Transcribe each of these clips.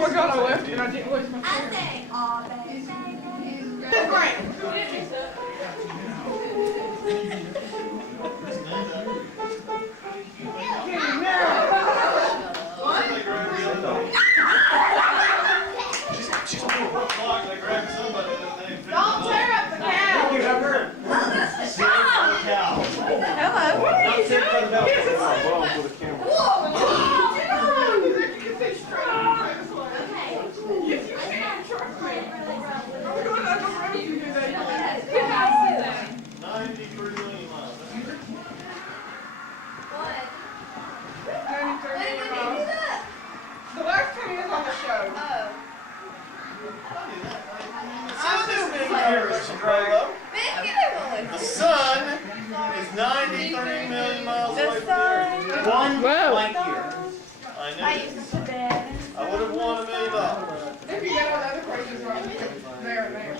my God, I left and I didn't lose my phone. I say, oh, baby. Great. Don't tear up the cow. Hello. What are you doing? The last 10 years on the show. The sun is 93 million miles away from here. One light year. I knew. I would have won $1 million. If you get all the other questions right, there and there.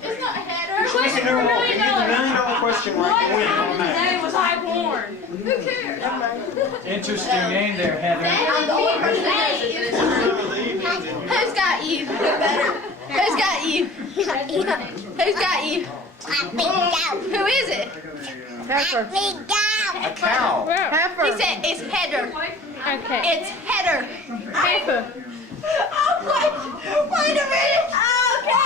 It's not a header. You can do it. You get the $1 million question right, you win on that. Name was Highborn. Who cares? Interesting name there, Heather. I'm the only person that knows. Who's got you? Who's got you? Who's got you? Who is it? Heifer. A cow. Heifer. He said it's header. Okay. It's header. Heifer. Oh, wait a minute. Okay.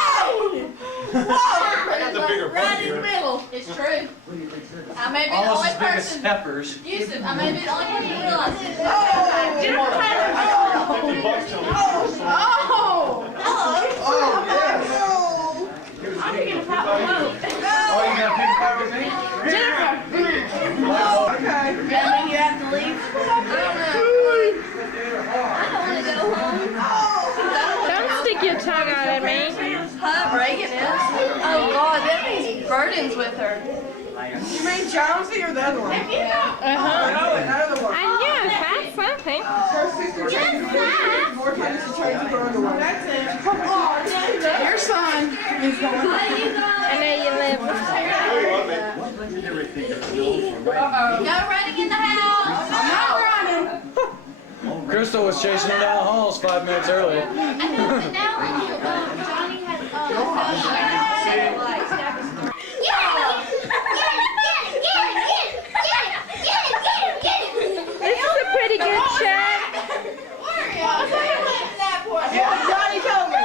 That's a bigger Right butt in the here. middle. It's true. I may be the Almost only as big as person. peppers. Yusuf, I may be the only person who realizes it. Jennifer Tyler. $50 till we Oh. Oh, yes. I'm getting a problem. Oh, you gonna pick a fight with me? Okay. That mean you have to leave? I don't want to go home. Don't stick your tongue out at me. Huh? Reagan is? Oh God, that means Burden's with her. You mean Jonesy or the other one? Uh-huh. No, another one. I knew that's something. Her sister changed it. More times she changed the other one. That's it. Your son is going. I know you live. No running in the house. I'm not running. Crystal was chasing him down the halls 5 minutes early. I know, but now Johnny has like snap his throat. This is a pretty good shot. Yeah, Johnny told me.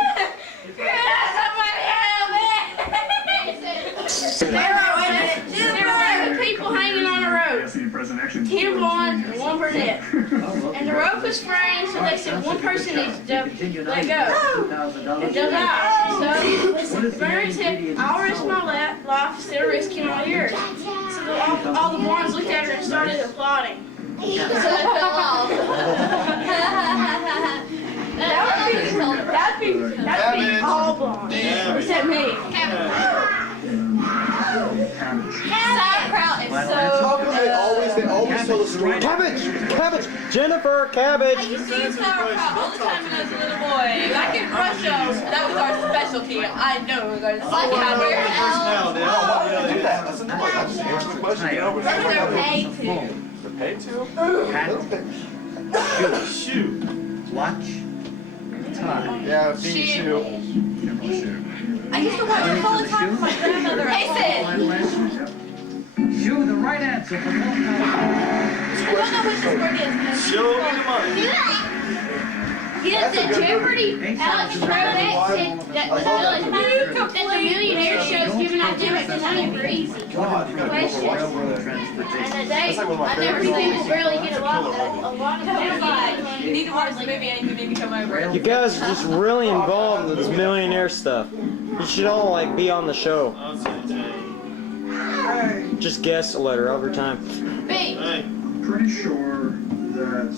There were people hanging on a rope. 10 blonde and 1 brunette. And the rope was fraying, so they said one person needs to let go. It does not. So Barry said, I'll risk my life instead of risking all yours. So all the blondes looked at her and started applauding. So they fell off. That'd be all blondes. Except me. Sauerkraut is so good. They always tell the story. Cabbage! Jennifer, cabbage! I used to use sauerkraut all the time when I was a little boy. Back in Russia, that was our specialty. I know we're going to like Listen, come on, I just answer the question. Get over They're it. paid to. They're paid to? Shoot. Watch. Time. Yeah, being shoe. I used to watch it all the time with my grandmother. Mason! Shoe the right answer for more time. I don't know what this word is. Show me the money. Yes, the Jeopardy, Alex Trebek said that the millionaire show's giving out different money for easy questions. And I've never seen this barely get a lot of money. You need to watch the movie and you maybe come over. You guys are just really involved in this millionaire stuff. You should all like be on the show. Just guess a letter every time. B. Pretty sure that.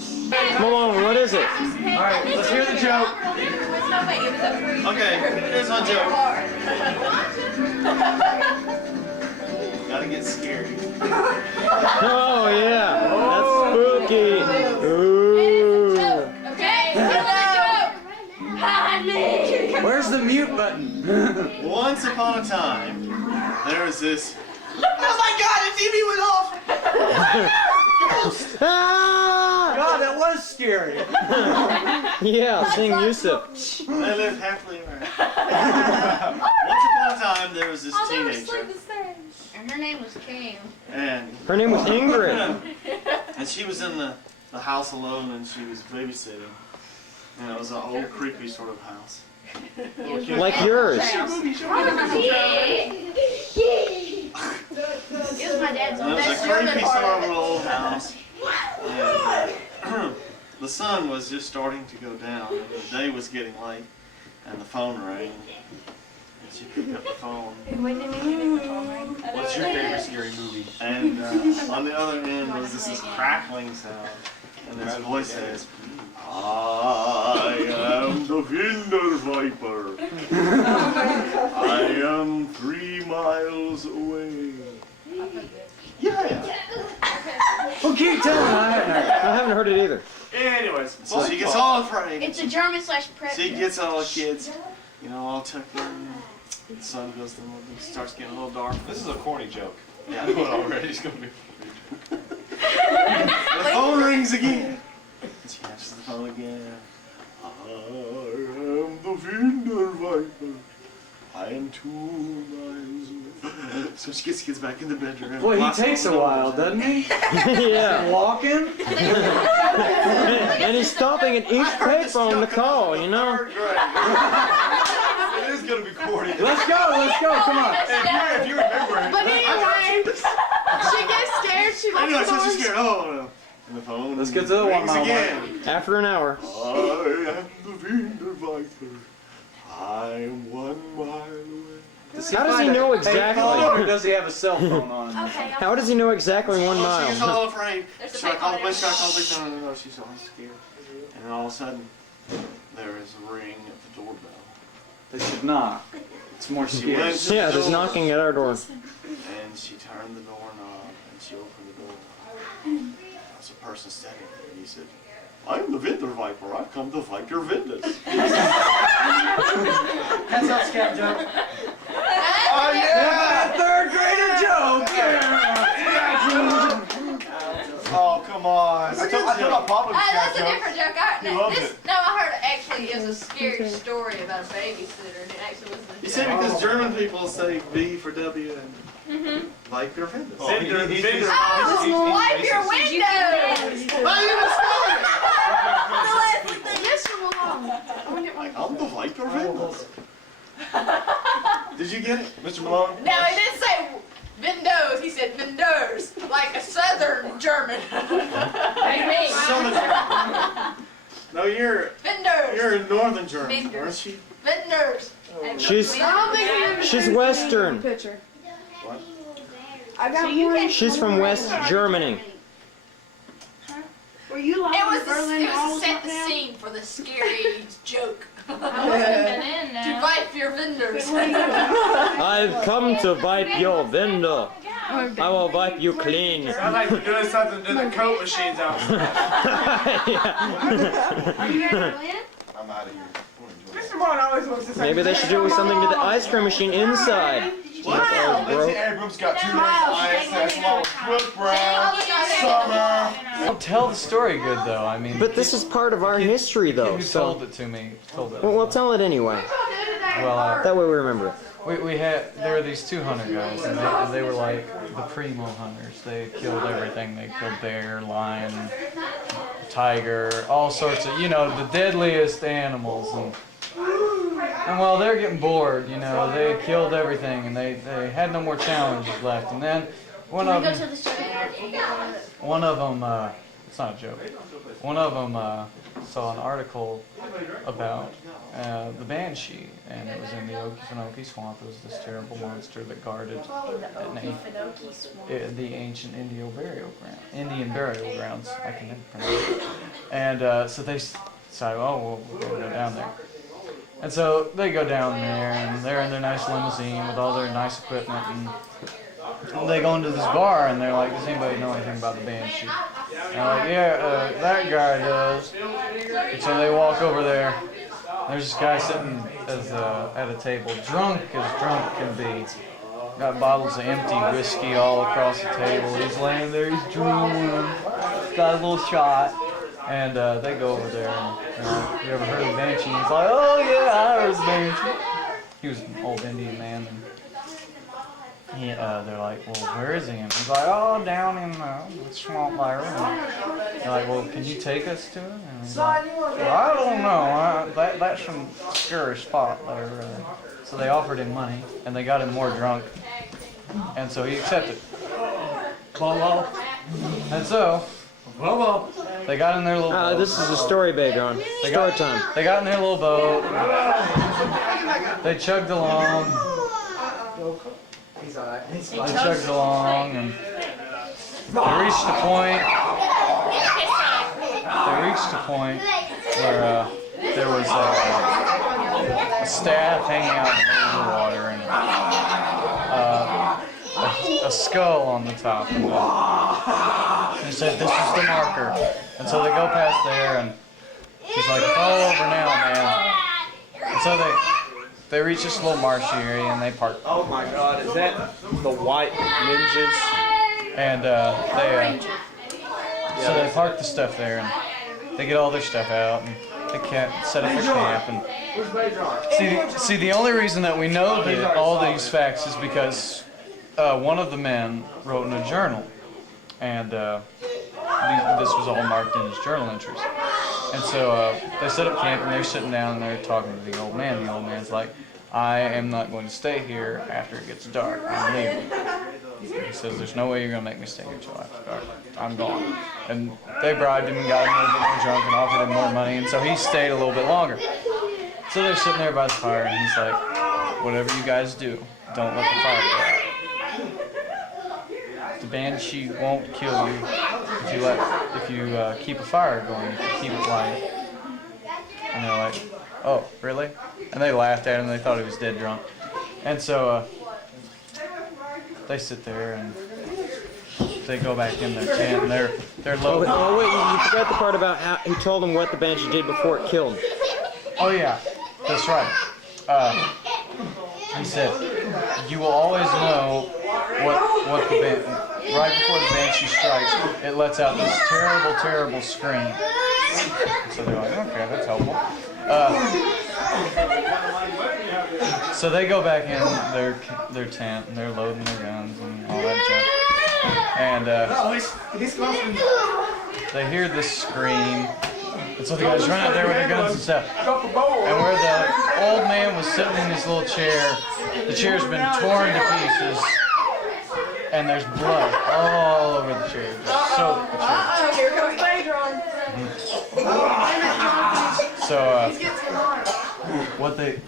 Come on, what is it? Alright, let's hear the joke. Okay, here's my joke. Gotta get scared. Oh yeah, that's spooky. Ooh. Okay, hide me. Where's the mute button? Once upon a time, there was this. Oh my God, the TV went off. Ah! God, that was scary. Yeah, sing Yusuf. They lived happily ever after. Once upon a time, there was this teenager, And her name was Cam. and Her name was Ingrid. and she was in the house alone, and she was babysitting. And it was an old, creepy sort of house. Like yours. It was my dad's And it was best a German creepy sort of part. old house. And the sun was just starting to go down, and the day was getting late, and the phone rang. And she picked up the phone. What's your favorite scary movie? And on the other end was this crackling sound. And this voice says, I am the Winder Viper. I am 3 miles away. Yeah. Well, keep telling me. I haven't heard. I haven't heard it either. Anyways, so she gets all afraid. It's a German / prep. She gets all the kids, all tucked in. The sun goes down, it starts getting a little dark. This is a corny joke. Yeah. I know it already. It's gonna be. The phone rings again. And she answers the phone again. I am the Winder Viper. I am 2 miles away. So she gets the kids back in the bedroom. Well, he takes a while, doesn't he? Yeah. Walking. And he's stopping at each payphone to call, Third grade. It is gonna be corny. Let's go. Come on. If you remember it. But anyway, she gets scared. She Anyway, locks the so she's doors. scared. Oh no. And the phone Let's get to the 1 rings mile again. After an hour. I am the Winder Viper. I am 1 mile away. How does he know Or exactly? does he have a cell phone on? Okay, How does he know exactly 1 She gets mile? all afraid. There's a Should I call the payphone police? Should I call the police? No, she's all scared. And then all of a sudden, there is a ring at the doorbell. They should not. It's more She scary. went to Yeah, the there's door, knocking at our door. and she turned the doorknob, and she opened the door. There was a person standing there, and he said, I'm the Winder Viper. I've come to fight your Winders. That's not scat joke. Oh, yeah! Third grader joke. Oh, come on. I told my papa Hey, to that's a joke. different joke. He loved This, it. no, I heard it actually is a scary story about a babysitter, and it actually was the You see, because German people say V for W and like your Winders. Oh, he's wipe your windows. Yes, you're alone. I'm the Viper Winders. Did you get it? Mr. Malone? No, he didn't say windows. He said windows, like a southern German. Like me. No, you're Windows. in northern Germany, Winders. aren't you? Windows. She's I don't think She's Western. Picture. What? I got one. She's from West Germany. Were you It live was in Berlin to all set the now? scene for the scary joke. I must have been in To now. wipe your windows. I've come to wipe your window. I will wipe you clean. Sounds like we're doing something to the coat machines outside. Are you in Berlin? I'm out of here. Mr. Martin always wants to say. Maybe they should do something to the ice cream machine inside. What? Lindsay Abrams got 2 days ISS along with Will Brown, Summer. Don't tell the story good though. I mean, But this is part of our history, though. who So, told it to me told it. well, tell it anyway. Well, That way we remember it. there were these 2 hunter guys, and they were like the primo hunters. They killed everything. They killed bear, lion, tiger, all sorts of, the deadliest animals. And while they're getting bored, they killed everything, and they had no more challenges left. And then one of them, it's not a joke. One of them saw an article about the banshee, and it was in the Okefenokee Swamp. It was this terrible monster that guarded the ancient Indian burial grounds. I can never pronounce it. And so they decided, we'll go down there. And so they go down there, and they're in their nice limousine with all their nice equipment, and they go into this bar, and they're like, does anybody know anything about the banshee? And they're like, yeah, that guy does. And so they walk over there. There's this guy sitting at a table, drunk as drunk can be. Got bottles of empty whiskey all across the table. He's laying there, he's drooling. Got a little shot. And they go over there, and you ever heard of Banshee? He's like, oh yeah, I heard of Banshee. He was an old Indian man, and they're like, well, where is he? And he's like, oh, down in the swamp there. And they're like, well, can you take us to him? And he's like, well, I don't know. That's some scary spot there. So they offered him money, and they got him more drunk, and so he accepted. And so, they got in their little boat. This is a story, Badron. Story time. They got in their little boat. They chugged along. They chugged along, and they reached a point. Where there was a staff hanging out in the middle of the water, and a skull on the top. And they said, this is the marker. And so they go past there, and he's like, it's all over now, man. And so they reach this little marshy area, and they park. Oh my God, is that the white ninjas? And so they park the stuff there, and they get all their stuff out, and they can't set up their camp. And see, the only reason that we know all these facts is because one of the men wrote in a journal, and this was all marked in his journal entries. And so they set up camp, and they're sitting down, and they're talking to the old man. The old man's like, I am not going to stay here after it gets dark. I'm leaving. He says, there's no way you're going to make me stay here till after dark. I'm gone. And they bribed him and got him a little bit more drunk and offered him more money, and so he stayed a little bit longer. So they're sitting there by the fire, and he's like, whatever you guys do, don't let the fire go out. The Banshee won't kill you if you keep a fire going, if you keep it light. And they're like, oh, really? And they laughed at him. They thought he was dead drunk. And so they sit there, and they go back in their tent, and they're low. Oh wait, you forgot the part about how he told them what the Banshee did before it killed him. Oh yeah, that's right. He said, you will always know what right before the Banshee strikes, it lets out this terrible, terrible scream. So they're like, okay, that's helpful. So they go back in their tent, and they're loading their guns and all that junk. And they hear this scream, and so the guys run out there with their guns and stuff. And where the old man was sitting in his little chair, the chair's been torn to pieces, and there's blood all over the chair. Just soaked the chair. Here comes Badron. So what they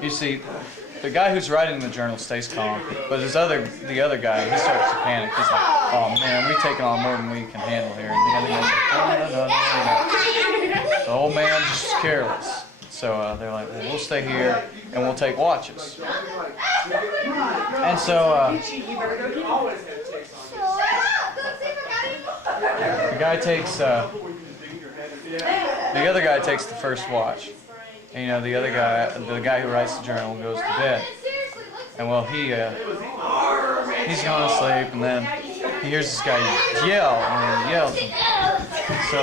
you see, the guy who's writing the journal stays calm, but the other guy, he starts to panic. He's like, oh man, we've taken on more than we can handle here. And the other guy's like, no. The old man just careless. So they're like, well, we'll stay here and we'll take watches. And so the other guy takes the first watch. And, you know, the guy who writes the journal goes to bed. And well, he's going to sleep, and then he hears this guy yell, and he yells. So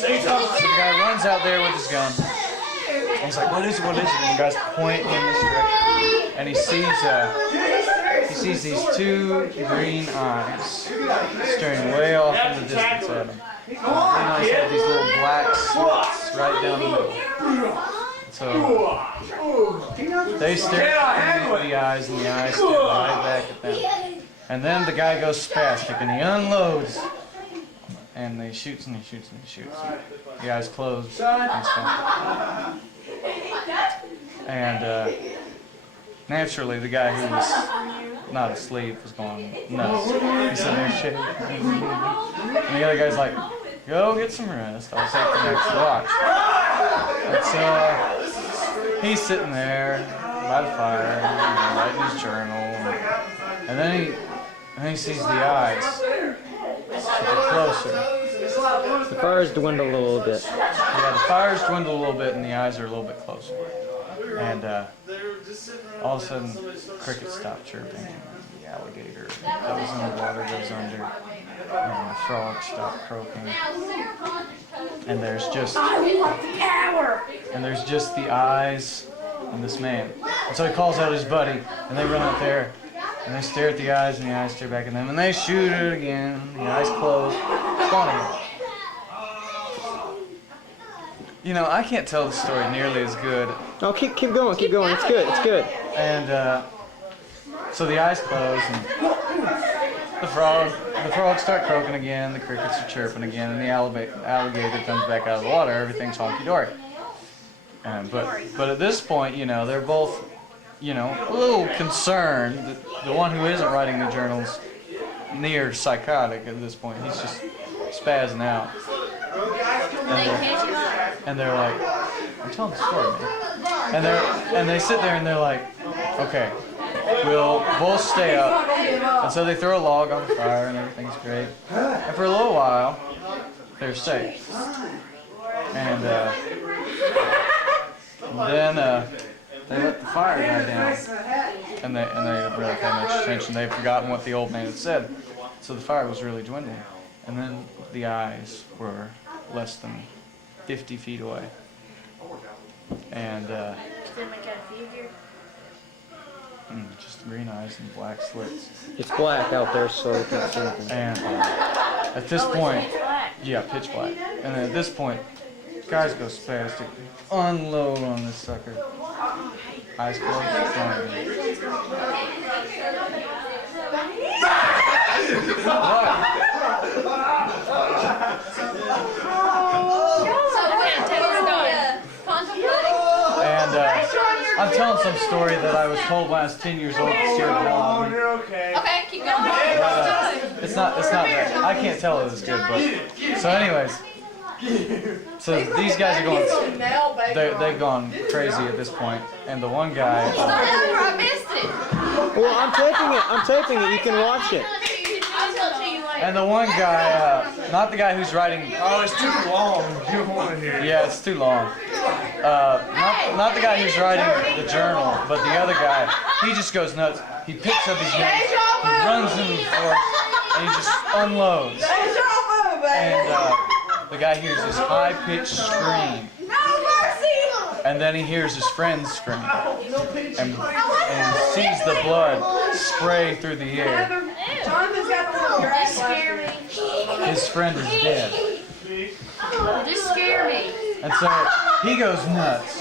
the guy runs out there with his gun. And he's like, what is it? And the guy's pointing in this direction. And he sees these two green eyes staring way off in the distance at him. The green eyes have these little black slits right down the middle. So they stare at the eyes, and the eyes stare right back at them. And then the guy goes spastic, and he unloads. And he shoots and he shoots and he shoots. The eyes close and stuff. And naturally, the guy who was not asleep was going nuts. He's sitting there shaking. And the other guy's like, go get some rest. I'll take the next watch. And so he's sitting there by the fire, writing his journal. And then he sees the eyes get closer. The fire's dwindled a little bit. Yeah, the fire's dwindled a little bit, and the eyes are a little bit closer. And all of a sudden, crickets stop chirping. The alligator that was in the water goes under. and the frogs stop croaking. And there's just the eyes and this man. And so he calls out his buddy, and they run out there, and they stare at the eyes, and the eyes stare back at them, and they shoot it again. The eyes close. It's gone again. You know, I can't tell the story nearly as good. Oh, keep going, keep going. It's good, it's good. And so the eyes close, and the frogs start croaking again, the crickets are chirping again, and the alligator comes back out of the water. Everything's honky-dory. But at this point, you know, they're both, you know, a little concerned. The one who isn't writing the journal's near psychotic at this point. He's just spazzing out. And they're like, I'm telling the story, man. And they sit there and they're like, okay, we'll stay up. And so they throw a log on the fire and everything's great. And for a little while, they're safe. And then they let the fire die down. And they didn't really pay much attention. They'd forgotten what the old man had said. So the fire was really dwindling. And then the eyes were less than 50 feet away. And just green eyes and black slits. It's black out there, so you can't see anything. And at this point, yeah, pitch black. And at this point, guys go spastic. Unload on this sucker. Eyes closed. And I'm telling some story that I was told when I was 10 years old to scare the hell out of me. Okay, keep going. It's not that. I can't tell it as good, but so anyways. So these guys are going. They've gone crazy at this point, and the one guy. I missed it. Well, I'm taping it. You can watch it. I'll tell it to you later. And the one guy, not the guy who's writing. Oh, it's too long. You don't want to hear it. Yeah, it's too long. Not the guy who's writing the journal, but the other guy. He just goes nuts. He picks up his gun, he runs into the forest, and he just unloads. And the guy hears this high-pitched scream. And then he hears his friends scream. And sees the blood spray through the air. His friend is dead. Just scare me. And so he goes nuts.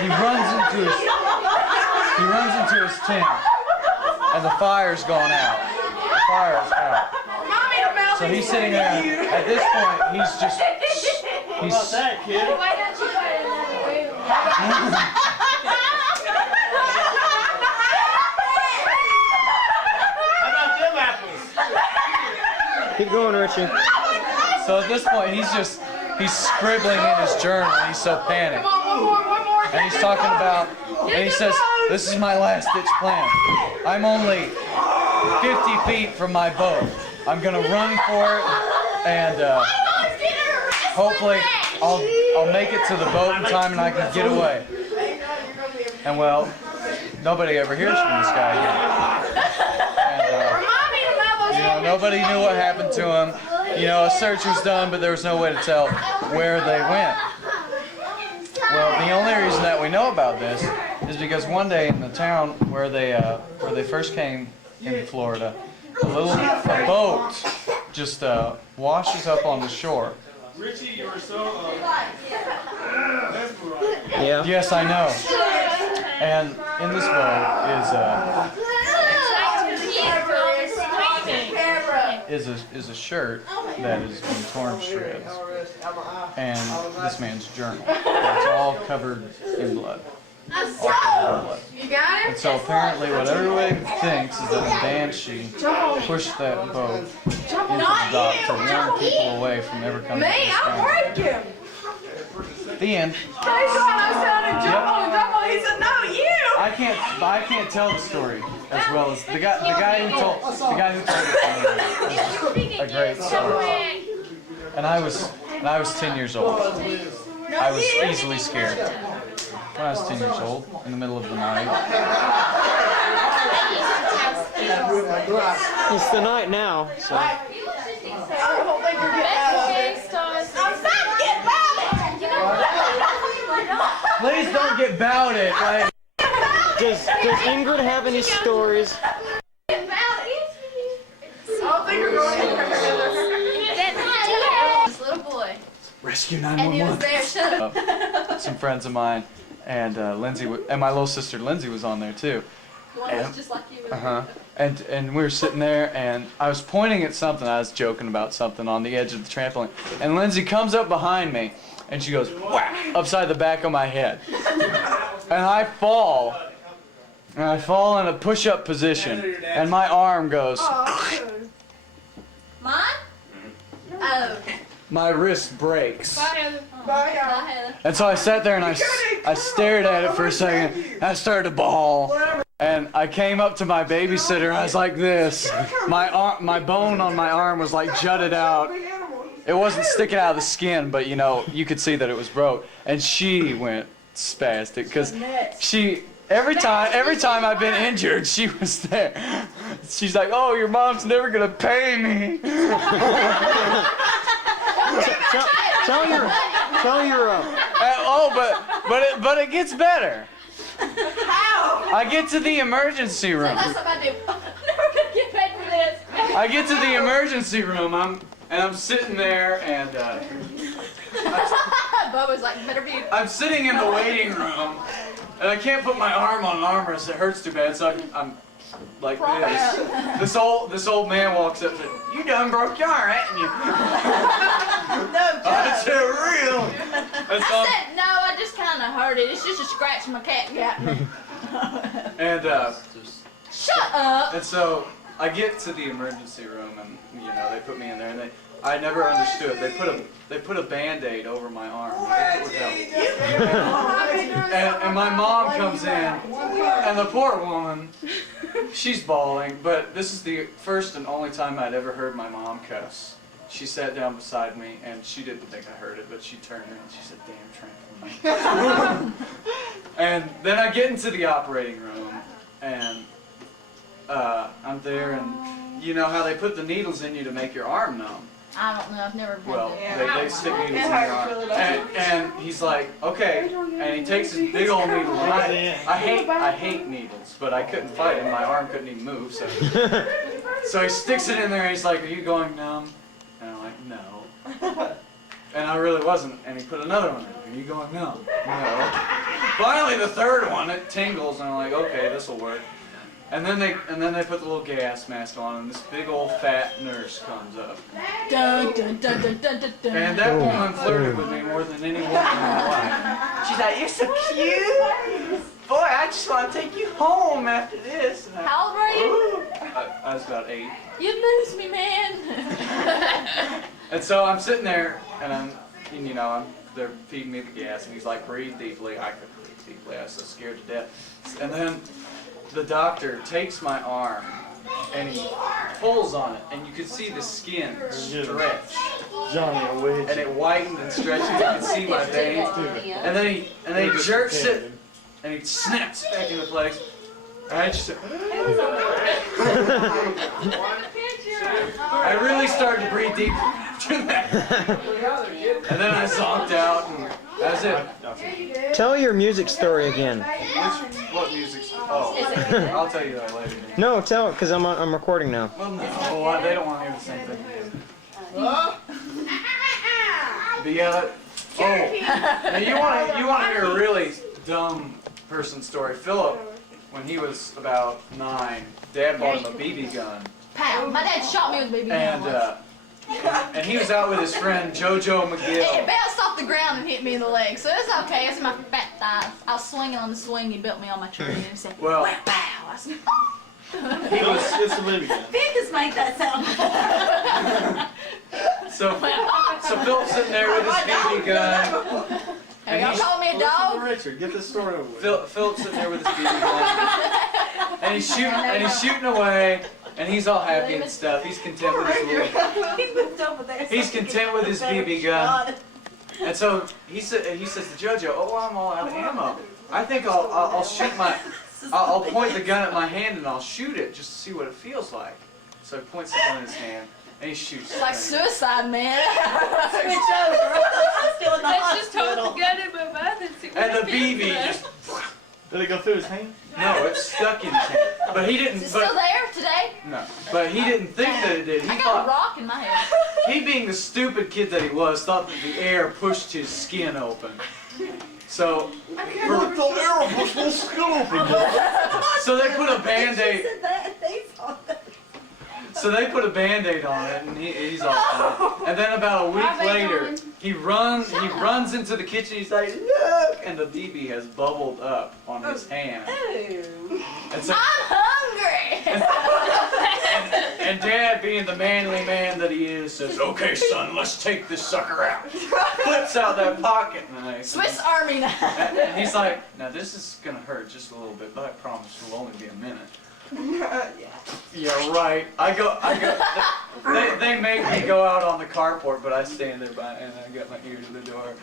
He runs into his tent. And the fire's gone out. The fire's out. So he's sitting there. At this point, he's Why don't you find another room? Keep going, Richie. So at this point, he's scribbling in his journal. He's so panicked. And he's talking about, and he says, this is my last ditch plan. I'm only 50 feet from my boat. I'm gonna run for it, and hopefully I'll make it to the boat in time and I can get away. And well, nobody ever hears from this guy again. And nobody knew what happened to him. A search was done, but there was no way to tell where they went. Well, the only reason that we know about this is because one day in the town where they first came in Florida, a boat just washes up on the shore. Richie, you were so. Yeah. Yes, I know. And in this boat is a shirt that has been torn to shreds, and this man's journal. It's all covered in blood. You got And so apparently what everybody thinks is that a banshee pushed that boat into the dock to warn people away from ever coming to this town. him. The end. He said, no, you. I can't tell the story as well as the guy who told it is a great story. And I was 10 years old. I was easily scared. When I was 10 years old, in the middle of the night. It's the night now, so. don't think you're getting out of it. I'm not getting out of it. Please don't get bouted. Like, Does Ingrid have any stories? I don't think you're going anywhere. This little boy. rescue And he was 911. there, shut up. Some friends of mine, and Lindsay, and my little sister Lindsay was on there too. One was just like you. And we were sitting there, and I was pointing at something. I was joking about something on the edge of the trampoline, and Lindsay comes up behind me, and she goes whack upside the back of my head, and I fall. And I fall in a push-up position, and my arm goes. Mine? Oh. My wrist breaks. Bye, Heather. And so I sat there and I stared at it for a second. And I started to bawl. And I came up to my babysitter and I was like this. My bone on my arm was like jutted out. It wasn't sticking out of the skin, but you know, you could see that it was broke. And she went spastic because every time I've been injured, she was there. She's like, "Oh, your mom's never gonna pay me." Tell your but it gets better. How? I get to the emergency room. That's what I do. I'm never gonna get paid for this. I get to the emergency room. I'm sitting there and Bubba's like, better be. I'm sitting in the waiting room and I can't put my arm on an armrest. It hurts too bad, so I'm like this. This old man walks up and says, "You done broke your arm, ain't you?" I said, "Real?" And so I said, no, I just kind of hurt it. It's just a scratch my cat got me. and Shut up. and so I get to the emergency room and you know they put me in there and I never understood. They put a Band-Aid over my arm. It would help. And my mom comes in, and the poor woman, she's bawling, but this is the first and only time I'd ever heard my mom cuss. She sat down beside me, and she didn't think I heard it, but she turned around and she said, "Damn trampoline." And then I get into the operating room, and I'm there, and you know how they put the needles in you to make your arm numb? I don't know. I've never been Well, there. they stick needles in your arm. And he's like, "Okay," and he takes his big old needle. And I hate needles, but I couldn't fight him. My arm couldn't even move, so he sticks it in there, and he's like, "Are you going numb?" And I'm like, "No." And I really wasn't. And he put another one in. "Are you going numb?" "No." Finally, the third one, it tingles, and I'm like, "Okay, this will work." And then they put the little gas mask on, and this big old fat nurse comes up. Dun, dun, dun, dun, dun, dun, dun. And that woman flirted with me more than any woman in my life. She's like, "You're so cute. Boy, I just want to take you home after this." And How old were you? I was about 8. You lose me, man. And so I'm sitting there, and they're feeding me the gas, and he's like, "Breathe deeply." I couldn't breathe deeply. I was so scared to death. And then the doctor takes my arm, and he pulls on it, and you could see the skin stretch. And it whitened and stretched, and you could see my veins. And then he jerks it, and he snaps back into place. And I just I really started to breathe deep after that. And then I zonked out, and that's it. Tell your music story again. What music? Oh, I'll tell you that later. No, tell it, because I'm recording now. Well, no, they don't want to hear the same thing. But yeah, now you want to hear a really dumb person story. Philip, when he was about 9, Dad bought him a BB gun. Pow. My dad shot me with a BB gun once. And he was out with his friend JoJo It McGill. bounced off the ground and hit me in the leg, so it's okay. It's my fat thighs. I was swinging on the swing. He built me on my tree and he said, Well, "Wow!" I said, he was It's a baby gun. "Just make that sound." so Philip's sitting there with his BB gun. Have y'all called me a dog? Richard, get this story over with. Philip's sitting there with his BB gun, and he's shooting away, and he's all happy and stuff. He's content with his He's content with his BB gun. And so he says to JoJo, "Oh, I'm all out of ammo. I think I'll shoot I'll point the gun at my hand and I'll shoot it just to see what it feels like." So he points the gun in his hand, and he shoots. It's like straight. suicide, man. Switch over. I'm still in the Let's just hold hospital. the gun in my mouth and see what And the feels BB like. just. Did it go through his hand? No, it's stuck in his hand. But he didn't. Is it still But, there today? no. But he didn't think that it did. He I got a thought. rock in my head. He, being the stupid kid that he was, thought that the air pushed his skin open. So, What the arrow was so scooping? so they put a band-aid. Said that, they saw that. So they put a band-aid on it, and he's all fine. And then about a week Hi, later, Bacon. he runs into the kitchen. He's like, look, and the BB has bubbled up on his hand. Ooh. And so, I'm hungry. and Dad, being the manly man that he is, says, "Okay, son, let's take this sucker out." Flips out that pocket knife. Swiss Army knife. And he's like, "Now this is gonna hurt just a little bit, but I promise it'll only be a minute." Yeah. Yeah, right. I go. They make me go out on the carport, but I stand there by, and I got my ear to the door,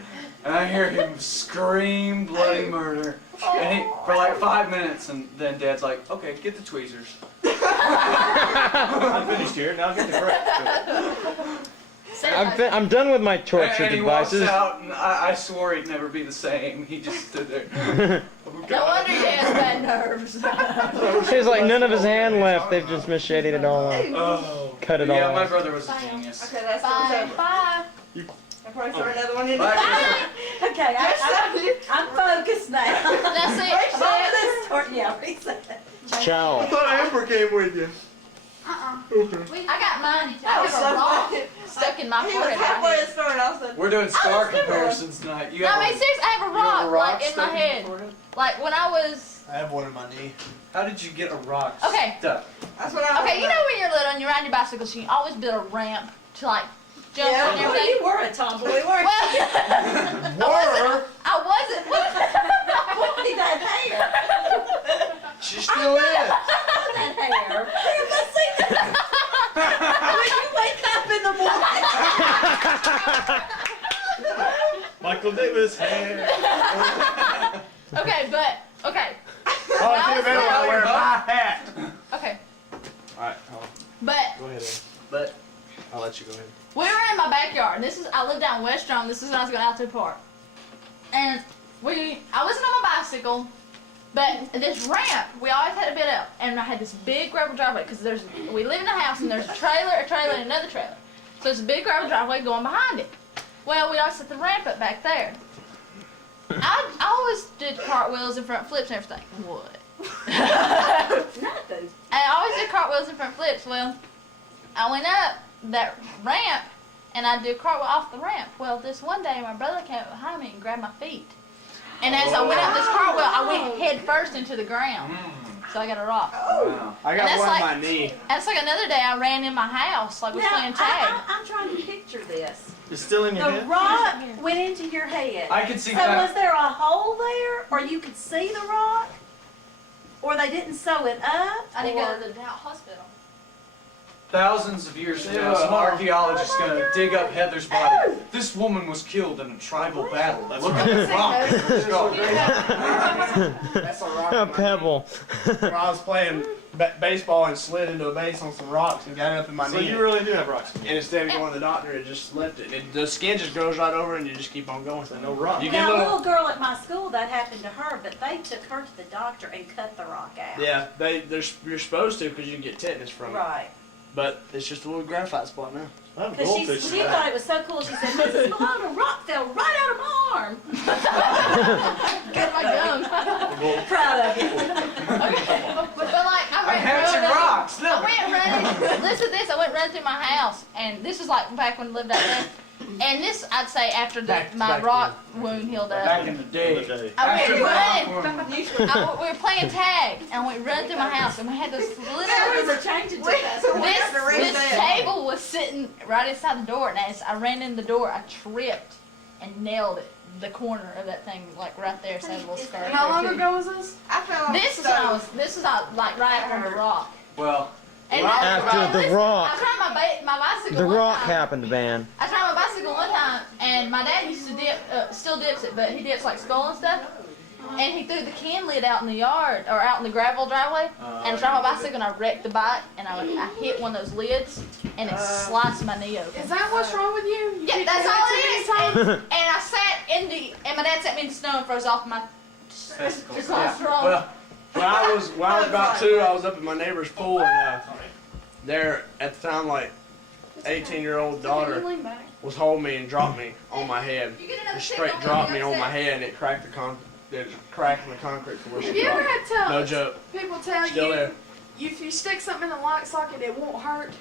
and I hear him scream bloody murder, and he for like 5 minutes, and then Dad's like, "Okay, get the tweezers." I'm finished here. Now get the correct. I'm done with my torture And he walks devices. out, and I swore he'd never be the same. He just stood there. No wonder he has bad nerves. He's like none of his hand left. They've just macheted it all off. Oh. Cut it Yeah, all my off. brother was a genius. Okay, that's Bye. over. Bye. I'll probably throw another one in. Bye. Okay, I'm focused now. That's it. Reset this story. Yeah, reset. Ciao. I thought Amber came with you. I got mine. That I was have so a rock funny. stuck in my He was forehead. halfway Right in the story and all of a sudden. We're doing scar similar. comparisons tonight. You No, I have mean, a- seriously, I have a you have rock, a rock like in my stuck your head. forehead? Like when I was. I have one in my knee. How did you get a rock Okay. stuck? That's what I Okay, you know when you're little and you're riding your bicycles, you always build a ramp to like jump Yeah, on and well, everything. you were a tomboy, weren't Well, Were? I wasn't. you? That hair. She still is. That hair. You must see that. When you wake up in the morning. Michael Davis hair. Okay, but okay, Oh, I feel better when I wear my hat. okay, Alright, but go ahead, Ed. But I'll let you go ahead. we were in my backyard. I lived down in West Drum. This is when I was going out to the park, and I wasn't on my bicycle. But this ramp, we always had to build up, and I had this big gravel driveway because we live in a house and there's a trailer, and another trailer. So it's a big gravel driveway going behind it. Well, we always set the ramp up back there. I always did cartwheels and front flips and everything. What? Nothing. I always did cartwheels and front flips. Well, I went up that ramp and I did a cartwheel off the ramp. Well, this one day my brother came up behind me and grabbed my feet. And as I went up this cartwheel, I went head first into the ground. So I got a rock. wow. I And got that's one like- on my knee. And it's like another day I ran in my house like we was Now, playing tag. I'm trying to picture this. It's still in your The head? rock went into your head. I can see So that. was there a hole there, or you could see the rock, or they didn't sew it up? I didn't or- go to the hospital. Thousands of years from now, some archaeologist is gonna dig up Heather's body. This woman was killed in a tribal battle. Look at the rock. That's a rock. A in my pebble. knee. When I was playing baseball and slid into a base on some rocks and got it up in my So knee. you really do have rocks. And instead of going to the doctor, it just left it. The skin just grows right over and you just keep on going. So no rock. You get Now, a a little. little girl at my school, that happened to her, but they took her to the doctor and cut the rock out. Yeah, you're supposed to because you can get tetanus from it. Right. But it's just a little graphite spot now. I have a Because goldfish. she thought it was so cool. She said, Mrs. Malone, a rock fell right out of my arm. Got my gum. Proud of you. But like I I ran had some running- rocks. I went running. Listen to this. I went running through my house, and this was like back when I lived out there. And this, I'd say, after my rock wound healed up. Back in the day. I After went the running. rock wound. We were playing tag, and we ran through my house, and we had this little. We're changing to that. So we have to This reset. table was sitting right inside the door, and as I ran in the door, I tripped and nailed it, the corner of that thing, like right there, so I had a little scar. How long there, too. ago was this? I fell off This the is when I stove. was. This was like right after the rock. Well, And After the listen, rock. I tried my bicycle. The one rock time. happened, man. I tried my bicycle one time, and my dad used to dip, still dips it, but he dips like skull and stuff. and he threw the can lid out in the yard or out in the gravel driveway. And I was riding my bicycle and I wrecked the bike and I hit one of those lids and it sliced my knee open. Is that what's wrong with you? Yeah, that's all it is. And I sat and my dad sat me in the snow and froze off my testosterone. Well, when I was about 2, I was up at my neighbor's pool and there at the time like 18-year-old daughter was holding me and dropped me on my head. Just straight dropped me on my head and it cracked the there's a crack in the concrete from where she Have you ever dropped. had No joke. people tell Still you there. if you stick something in the lock socket, it won't hurt?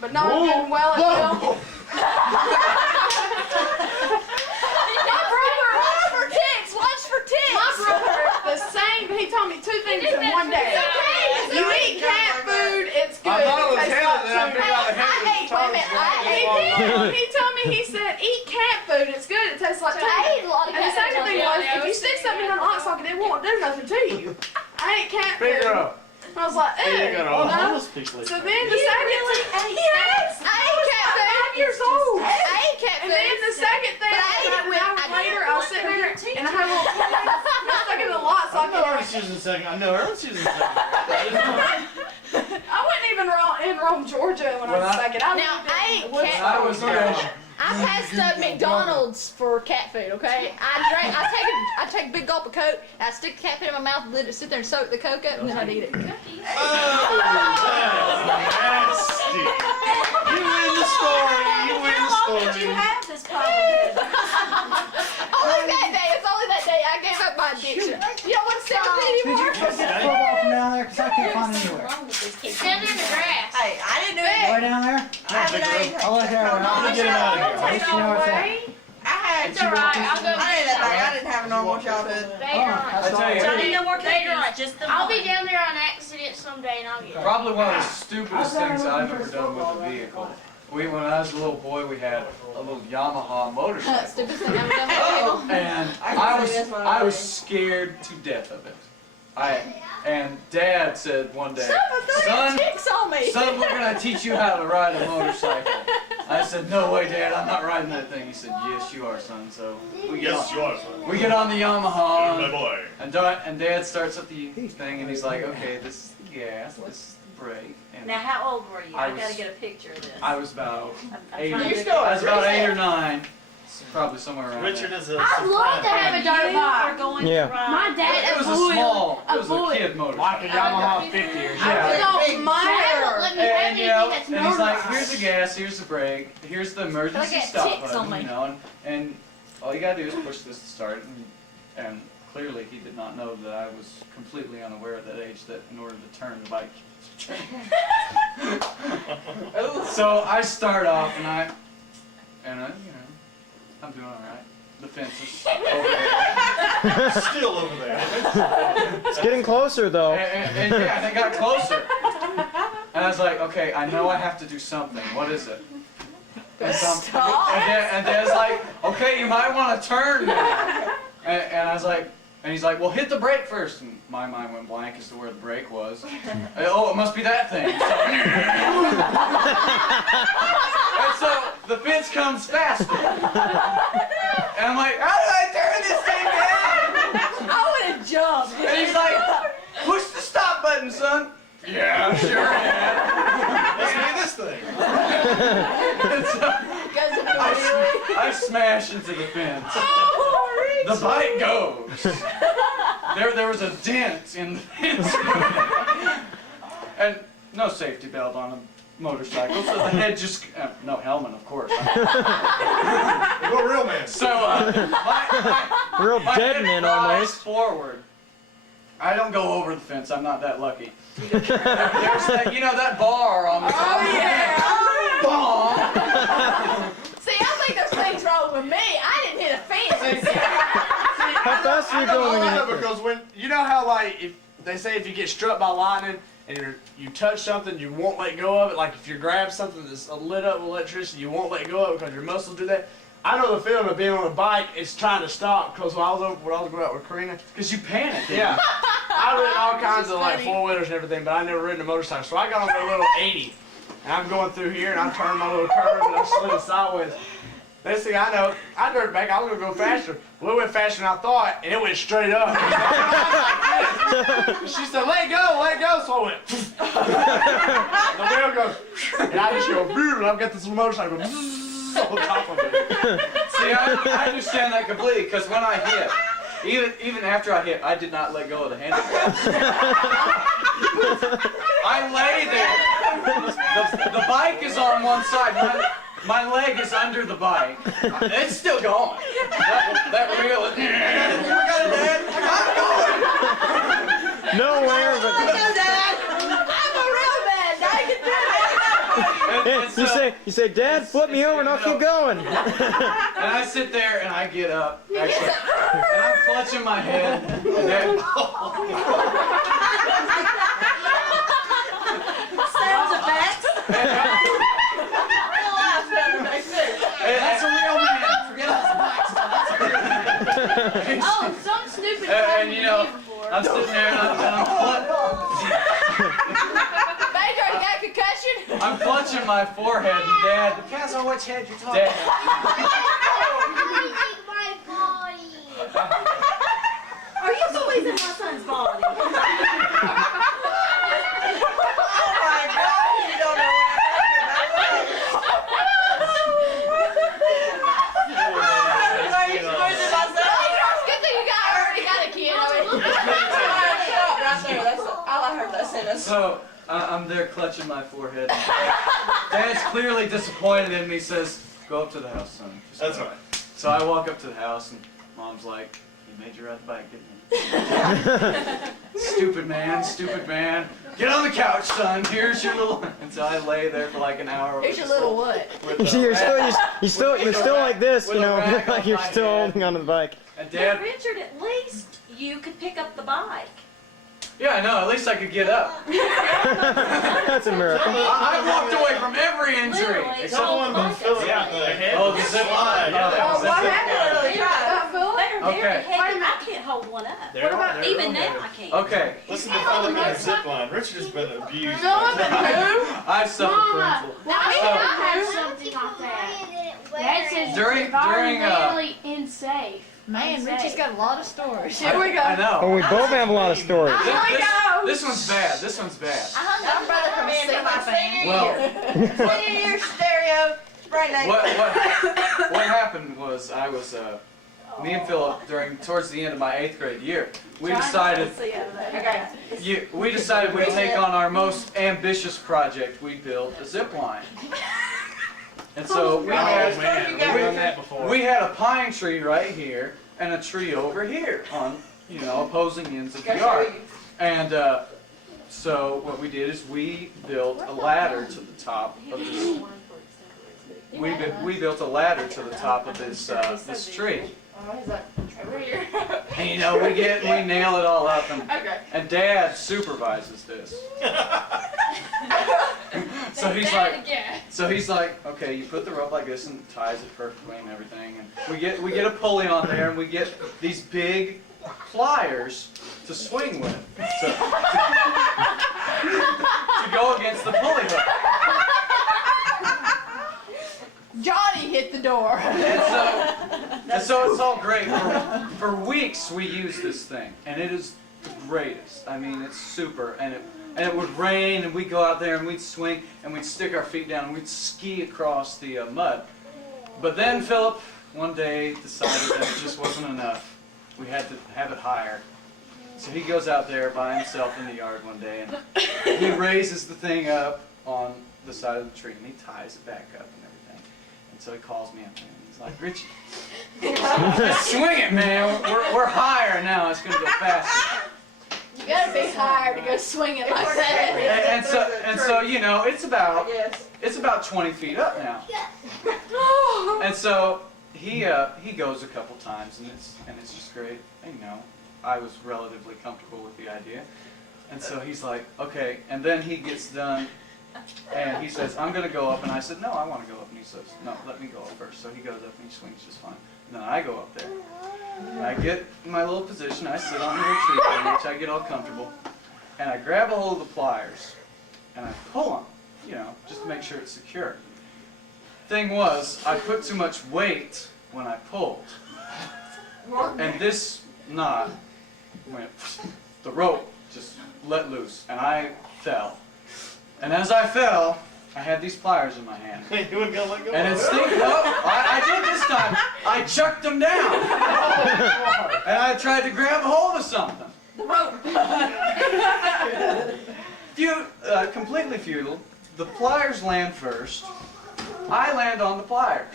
But not even well it will. Watch for ticks. My brother, the same. He told me 2 things in one day. You eat cat food, it's good. I thought it was tastes heaven, like then I figured out the heaven. He told me, he said, eat cat food, it's good, it tastes like I ate a lot of And the cat second food. thing was, if you stick something in a lock socket, it won't do nothing to you. I ate cat food. Figure out. I was like, Figure it out. no. So then the second thing, yes, I ate cat food. 5 years old. I ate cat And food. then the second thing, But I ate it about an hour later, I was sitting there and I had a little can stuck in the lock I know socket. Ernest using second. I know Ernest using second. I wasn't even in Rome, Georgia when I was second. Now, I ate cat I was I passed up McDonald's for cat food, okay? I take a big gulp of Coke, and I stick the cat food in my mouth, let it sit there and soak the Coke up, and then I'd eat it. Oh, nasty. You win the story. You win the story. have this problem? Only that day, it's only that day I gave up my addiction. You don't want to sit with me Did you anymore? get pulled off from down there? Because I can't find it anywhere. He's standing in the grass. Hey, I didn't do it. Way down there? I haven't ate. I'll let you know. Let me get him out of here. At least you know what's at. I had. It's alright, I'll go. I didn't that bad. I didn't have a normal childhood. Later on. I tell you. Johnny, no more Later on. cookies. Just the I'll be down there on accident someday and I'll get it. Probably one of the stupidest things I've ever done with a vehicle. When I was a little boy, we had a little Yamaha motorcycle, Stupidest thing I've ever done. and I was scared to death of it. And Dad said one day, son, Ticks on me. we're gonna teach you how to ride a motorcycle. I said, no way, Dad, I'm not riding that thing. He said, yes, you are, son. So we get Yes, you are, son. we get on the Yamaha, My boy. and Dad starts up the thing, and he's like, okay, this is the gas, this is the brake. And Now, how old were you? I I gotta was- get a picture of this. I was about I'm 8 trying or, to- I was about 8 or 9, probably somewhere around Richard there. is a. I'd love to have a dirt You are bike. going Yeah. to ride. My dad, It was a small, it was a kid motorcycle. Like a Yamaha 50 or something. Yeah. No, Dad won't mine. let me have And you know, anything that's and he's like, motorized. here's the gas, here's the brake, here's the emergency got stop ticks on button, me. you know, and all you gotta do is push this to start, and clearly he did not know that I was completely unaware at that age that in order to turn the bike. So I start off and I, you know, I'm doing all right. The fence is over there. Still over there. It's getting closer though. And yeah, and it got closer. And I was like, okay, I know I have to do something. What is it? And Dad's like, okay, you might want to turn now. And I was like, and he's like, well, hit the brake first. And my mind went blank as to where the brake was. Oh, it must be that thing. And so the fence comes faster. And I'm like, how do I turn this thing down? I would have jumped. And he's like, push the stop button, son. Yeah, sure, Dad. Let's do this thing. And so I smash into the fence. The bike goes. There was a dent in the fence. And no safety belt on a motorcycle, so the head just, no helmet, of course. You're a real man. So Real my dead head man flies almost. forward. I don't go over the fence, I'm not that lucky. There's that, you know, that bar on the top of the fence. Bomb! See, I think there's things wrong with me. I didn't hit a fence. How fast are you going when you hit this? Because when you know how like if they say if you get struck by lightning and you touch something you won't let go of it, like if you grab something that's lit up with electricity you won't let go of it because your muscles do that. I know the feeling of being on a bike is trying to stop because when I was going out with Karina, Because you panic. yeah, I ridden all kinds of like 4-wheelers and everything, but I never ridden a motorcycle. So I got on a little 80 and I'm going through here and I turned my little curve and I slid it sideways. Next thing I know, I turned back. I was gonna go faster. Well, it went faster than I thought, and it went straight up. She said, "Let go." So I went. The wheel goes, and I just go. And I've got this motorcycle on top of it. See, I understand that completely because when I hit, even after I hit, I did not let go of the handlebars. I lay there. The bike is on one side. My leg is under the bike. It's still going. That wheel is. Nowhere, but. I'm a real man. Now you can do it. You say, Dad, flip me over and I'll keep going. And I sit there and I get up, actually, and I'm clutching my head. And Sounds effects. that's a real man. Forget Oh, some stupid and you know, I'm sitting there and I'm clutching my forehead, and Dad. Depends on which head you're talking Dad, Are you always in my son's body? Oh my God! You don't know so I'm there clutching my forehead. Dad's clearly disappointed in me. Says, "Go up to the house, son." That's all right. So I walk up to the house, and Mom's like, "He made you ride the bike, didn't he?" Stupid man, stupid man. Get on the couch, son. Here's your little. And so I lay there for like an hour. Here's your little what? You're still like this, you know, like you're still holding onto the bike. And Dad. Richard, at least you could pick up the bike. Yeah, I know. At least I could get up. That's a miracle. I walked away from every injury. Literally. Except Someone been filling out the head. Oh, the zip line. Okay. I can't hold one up. Even now I can't. Okay. Listen to fellow in a zip line. Richard has been abused. I suffer painful. I have something like that. Dad says During- it's during, environmentally unsafe. Man, Richie's got a lot of stories. Here we go. I know. Oh, we both have a lot of stories. This one's bad. This one's bad. I hung up brother from singing my fan. Well, Your stereo. Right now. what happened was I was me and Philip towards the end of my 8th grade year, we decided we'd take on our most ambitious project. We built a zip line. And so we had a pine tree right here and a tree over here on opposing ends of the yard. And so what we did is we built a ladder to the top of this. We built a ladder to the top of this tree. And we nail it all up, and Dad supervises this. So he's like, okay, you put the rope like this and ties it perfectly and everything, and we get a pulley on there, and we get these big pliers to swing with, to go against the pulley hook. Johnny hit the door. And so it's all great. For weeks we used this thing, and it is the greatest. I mean, it's super, and it would rain, and we'd go out there and we'd swing, and we'd stick our feet down, and we'd ski across the mud. But then Philip one day decided that it just wasn't enough. We had to have it higher. So he goes out there by himself in the yard one day, and he raises the thing up on the side of the tree, and he ties it back up and everything. And so he calls me up, and he's like, "Richie, swing it, man. We're higher now. It's going to go faster." You gotta be higher to go swinging like that. And so it's about 20 feet up now. And so he goes a couple times, and it's just great. I was relatively comfortable with the idea. And so he's like, okay. And then he gets done, and he says, "I'm going to go up." And I said, "No, I want to go up." And he says, "No, let me go up first." So he goes up and he swings just fine. And then I go up there. And I get in my little position. I sit on the little tree branch. I get all comfortable. And I grab a hold of the pliers. And I pull them, just to make sure it's secure. thing was, I put too much weight when I pulled. And this knot went, the rope just let loose, and I fell. And as I fell, I had these pliers in my hand. You wouldn't go let go. And it stinks. Nope, I did this time. I chucked them down. And I tried to grab hold of something. Completely futile. The pliers land first. I land on the pliers.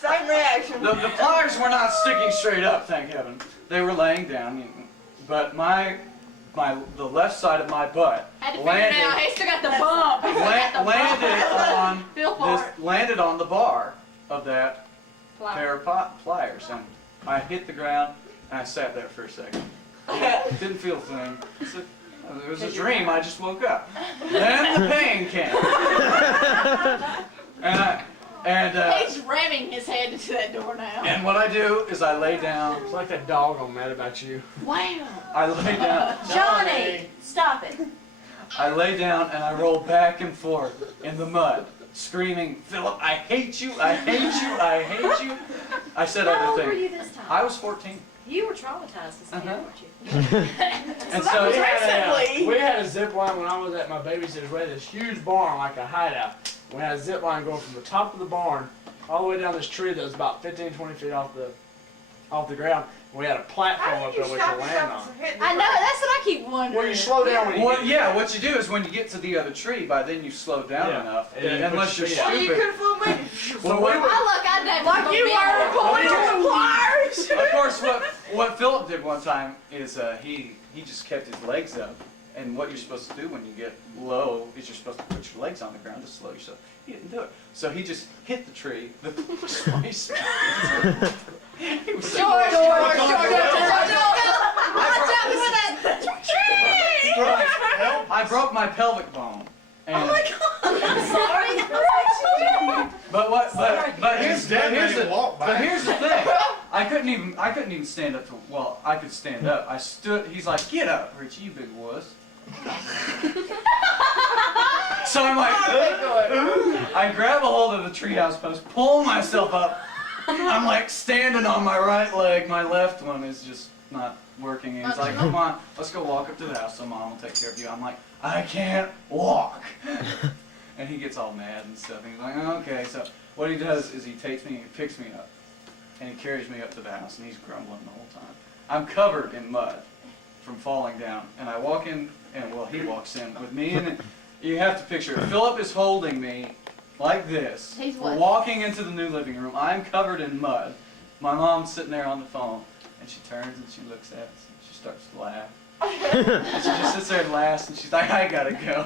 Same reaction. The pliers were not sticking straight up, thank heaven. They were laying down. But the left side of my butt Had to figure it out. He still got the bump. landed on the bar of that pair of pliers, and I hit the ground and I sat there for a second. Didn't feel a thing. It was a dream. I just woke up. Then the pain came, He's ramming his head into that door now. and what I do is I lay down. It's like that dog on Mad About You. Wow. I lay down. Johnny, stop it. I lay down and I roll back and forth in the mud, screaming, "Philip, I hate you! I hate you! I hate you!" I said How other old were things. you this time? I was 14. You were traumatized as a kid, Uh-huh. weren't you? And so We had a zip line when I was at my babysitter's. We had this huge barn, like a hideout. We had a zip line going from the top of the barn all the way down this tree that was about 15, 20 feet off the ground. We had a platform up there we could land on. I know, that's what I keep wondering. Well, you slow down when you Well, get yeah, what you do is when you get to the other tree, by then you slow down Yeah. enough, And you unless put you're your feet out. You stupid. could fool me. Well, I didn't Like you were pulling on the pliers. of course, what Philip did one time is he just kept his legs up, and what you're supposed to do when you get low is you're supposed to put your legs on the ground to slow yourself. He didn't do it, so he just hit the tree. He was so George. I broke my pelvic bone. And Oh my God! I'm sorry. But here's didn't walk back. the thing. I couldn't even stand up to. Well, I could stand up. I stood. He's like, "Get up, Richie, you big wuss." So I'm like, I grab a hold of the treehouse post, pull myself up. I'm like standing on my right leg. My left one is just not working. And he's like, "Come on, let's go walk up to the house. So Mom will take care of you." I'm like, "I can't walk." And he gets all mad and stuff. And he's like, "Okay." So what he does is he takes me and he picks me up. And he carries me up to the house. And he's grumbling the whole time. I'm covered in mud from falling down. And I walk in, and well, he walks in with me. And you have to picture it. Philip is holding me like this. He's We're what? walking into the new living room. I'm covered in mud. My mom's sitting there on the phone. And she turns and she looks at us. And she starts to laugh. And she just sits there and laughs, and she's like, "I gotta go."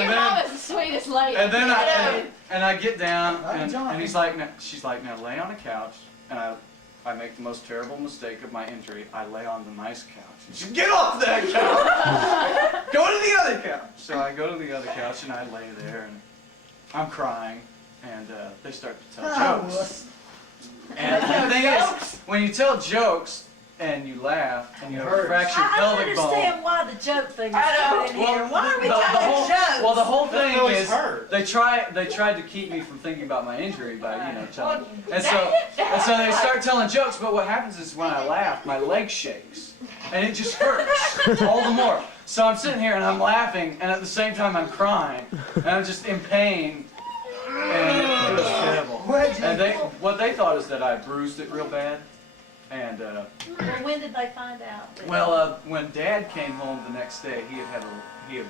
Your mom is the sweetest lady. And then I get down, and he's like, she's like, "Now lay on a couch." And I make the most terrible mistake of my injury. I lay on the nice couch. And she's, "Get off that couch! Go to the other couch." So I go to the other couch, and I lay there, and I'm crying, and they start to tell jokes. And the thing is, when you tell jokes, and you laugh, and you have a fractured I don't pelvic bone. understand why the joke thing is coming in here. Why are we telling jokes? Well, the whole thing That always is hurt. they tried to keep me from thinking about my injury by telling. And so they start telling jokes. But what happens is when I laugh, my leg shakes, and it just hurts all the more. So I'm sitting here and I'm laughing, and at the same time I'm crying, and I'm just in pain, and it was terrible. And what they thought is that I bruised it real bad. And When did they find out? when Dad came home the next day, he had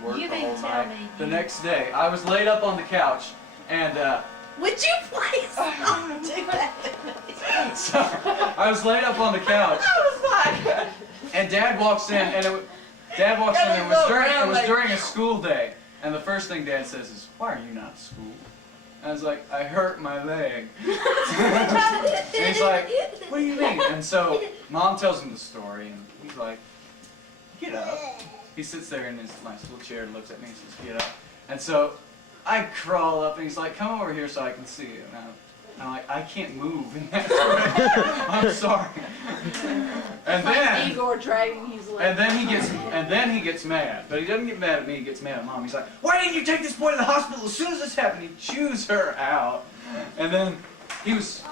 worked You the whole didn't tell night. me. The next day, I was laid up on the couch, and Would you please stop doing that? so I was laid up on the couch, and Dad walks in, and it was during a school day, and the first thing Dad says is, "Why are you not at school?" I was like, "I hurt my leg." And he's like, "What do you mean?" And so Mom tells him the story, and he's like, "Get up." He sits there in his nice little chair and looks at me and says, "Get up." And so I crawl up, and he's like, "Come over here so I can see you." And And I'm like, I can't move in that room. I'm sorry. And then Igor dragging his leg. and then he gets mad. But he doesn't get mad at me, he gets mad at Mom. He's like, why didn't you take this boy to the hospital as soon as this happened? He chews her out. And then he was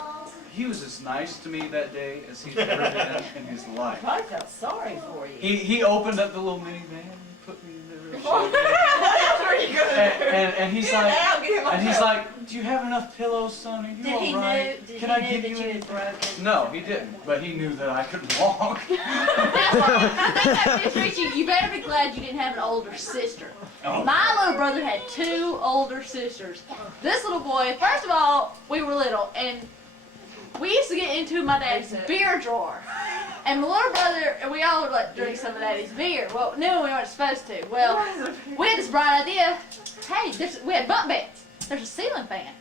as nice to me that day as he's ever been in his life. I felt sorry for you. He opened up the little minivan and put me in there. That's pretty good. And he's like, do you have enough pillows, son? Are you Did he all right? know? Did Can he I know give that you you any-" had broken? No, he didn't. But he knew that I could walk. Miss Richie, you better be glad you didn't have an older sister. Oh. My little brother had 2 older sisters. This little boy, first of all, we were little, and we used to get into my dad's beer drawer. And my little brother, and we all would like drink some of daddy's beer. Well, no, we weren't supposed to. Well, we had this bright idea. Hey, we had bunk beds. There's a ceiling fan.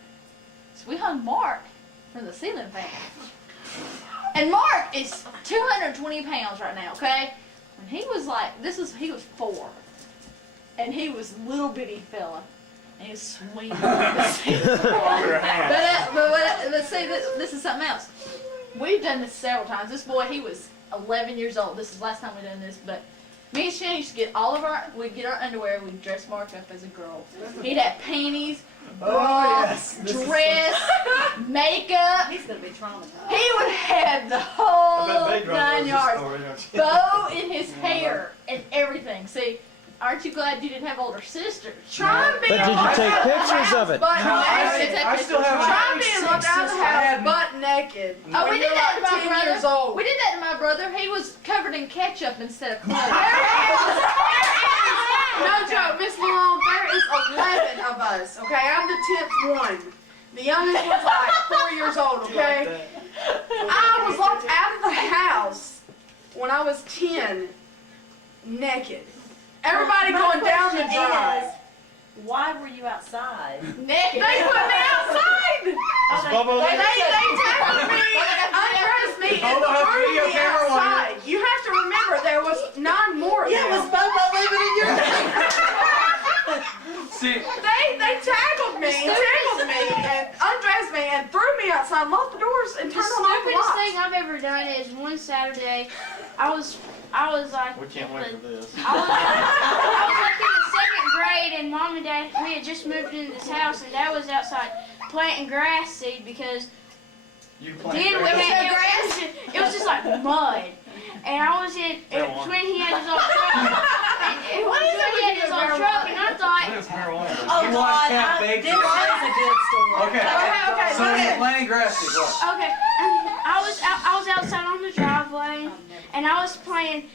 So we hung Mark from the ceiling fan. And Mark is 220 pounds right now, okay? When he was like, he was 4. And he was a little bitty fella. And he was swinging on the ceiling fan. But see, this is something else. We've done this several times. This boy, he was 11 years old. This is the last time we've done this, but me and Shannon used to get we'd get our underwear, we'd dress Mark up as a girl. He'd have panties, bra, dress, makeup. He's gonna be traumatized. He would have the whole 9 yards. Bow in his hair and everything. See, aren't you glad you didn't have older sisters? Try and be But did you take pictures of it? I still have Try and be locked out of the house butt naked. Oh, we did that to my 10 brother. years old. We did that to my brother. He was covered in ketchup instead of clothes. No joke, Miss Malone, there is 11 of us, okay? I'm the 10th one. The youngest was like 4 years old, okay? I was locked out of the house when I was 10, naked. Everybody going down the drive. Why were you outside? Naked. They put me outside! They tackled me, undressed me, and threw me outside. You have to remember, there was 9 more of them. Yeah, was Bobo living in your See, They tackled me, and undressed me, and threw me outside, locked the doors, and The turned on all the stupidest lights. thing I've ever done is one Saturday, I was like, We can't wait for this. I was like in the 2nd grade, and Mom and Dad, we had just moved into this house, and Dad was outside planting grass seed because you then playing we grass. had it was just like mud, and I was in when he had his old truck. When he had his old truck, and I thought, What is marijuana? Oh You God, watch Camp this Bacon? is a good story. Okay. Okay, So you're playing grass seed, what? okay, I was outside on the driveway, and I was playing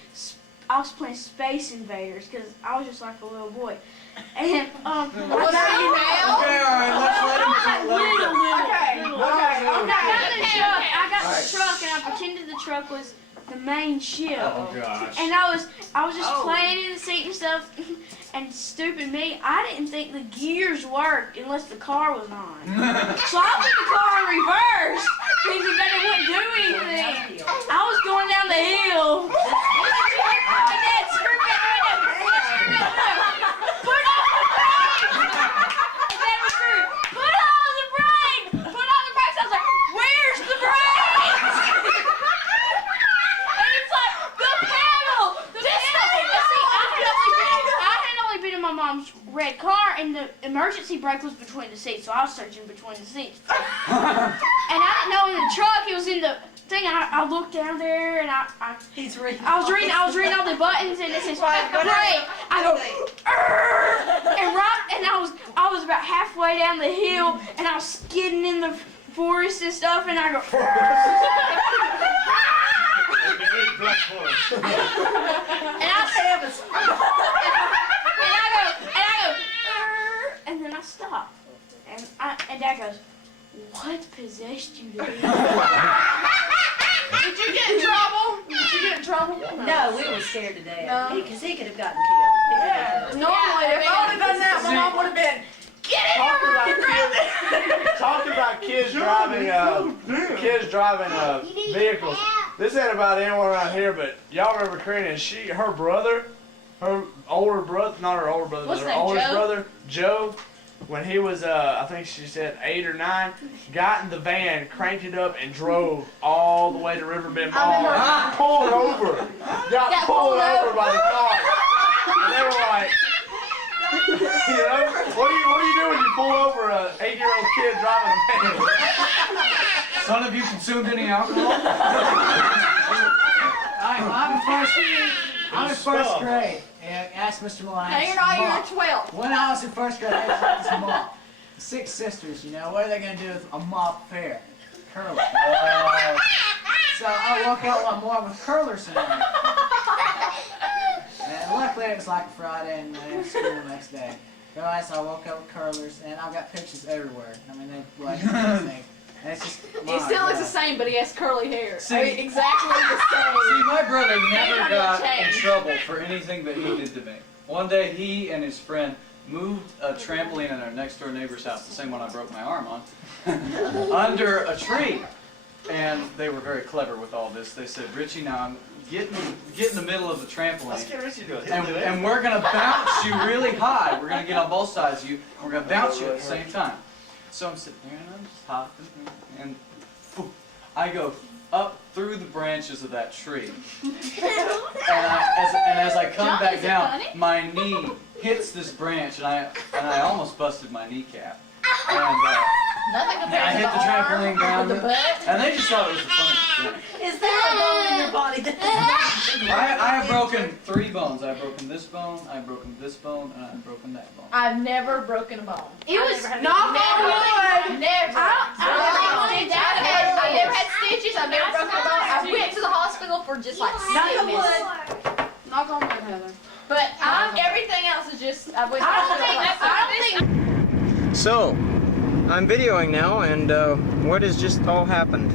Space Invaders because I was just like a little boy, and What are you now? Okay, alright, let's let him I got the truck, and I pretended the truck was the main ship. Oh gosh. And I was just playing in the seat and stuff, and stupid me, I didn't think the gears worked unless the car was on. So I put the car in reverse, thinking that it wouldn't do anything. I was going down the hill. And Dad screamed at me, put on the brakes! And Dad was screaming, put on the brakes! Put on the brakes! I was like, where's the brakes? And it's like, the pedal! The pedal! But see, I had only been in my mom's red car, and the emergency brake was between the seats, so I was searching between the seats. And I didn't know in the truck, it was in the thing. I looked down there, and I was reading all the buttons, and it says brake. I go, and I was about halfway down the hill, and I was skidding in the forest and stuff, and I go, and then I stopped, and Dad goes, what possessed you to do that? Did you get in trouble? Did you get in trouble? No, we were scared to death. No. Because he could have gotten killed. Yeah. Normally, if I would have done that, my mom would have been, get in here! Talking about kids driving vehicles. This ain't about anyone around here, but y'all remember Karina and her older brother, not her older brother, What's but his her name, oldest Joe? brother, Joe. when he was, I think she said 8 or 9, got in the van, cranked it up, and drove all the way to Riverbend Mall. Pulled over. Got pulled over by the cops. And they were like, you know, what do you do when you pull over an 8-year-old kid driving a van? Son, have you consumed any alcohol? I'm in first grade. And asked Mr. Malone. No, you're not. You're 12. When I was in first grade, I had this mop. 6 sisters, you know. What are they going to do with a mop fair? Curler. So I woke up one morning with curlers in my hair. And luckily it was like Friday and I had school the next day. Guys, I woke up with curlers and I've got pictures everywhere. I mean, they like everything. And it's just. He still looks the same, but he has curly hair. See- I mean, exactly the same. See, my brother never Ain't got gonna in change. trouble for anything that he did to me. One day, he and his friend moved a trampoline in our next door neighbor's house, the same one I broke my arm on, under a tree. And they were very clever with all this. They said, Richie, now get in the middle of the trampoline. Let's get Richie to it. And we're going to bounce you really high. We're going to get on both sides of you, and we're going to bounce you at the same time. So I'm sitting there, and I'm just hopping, and poof, I go up through the branches of that tree. And as I come John, back is it down, funny? my knee hits this branch, and I almost busted my kneecap. And Nothing I compared to hit the arm trampoline or down, the butt. and they just thought it was the funniest thing. Is there a bone in your body that I have broken 3 bones. I've broken this bone, I've broken this bone, and I've broken that bone. I've never broken a bone. It was Never. knock on wood. Never. I I've never had stitches. I've never broken a bone. I went to the hospital for just like Knock on sickness. wood. Knock on wood, Heather. But everything else is just. I don't think. So, I'm videoing now, and what has just all happened?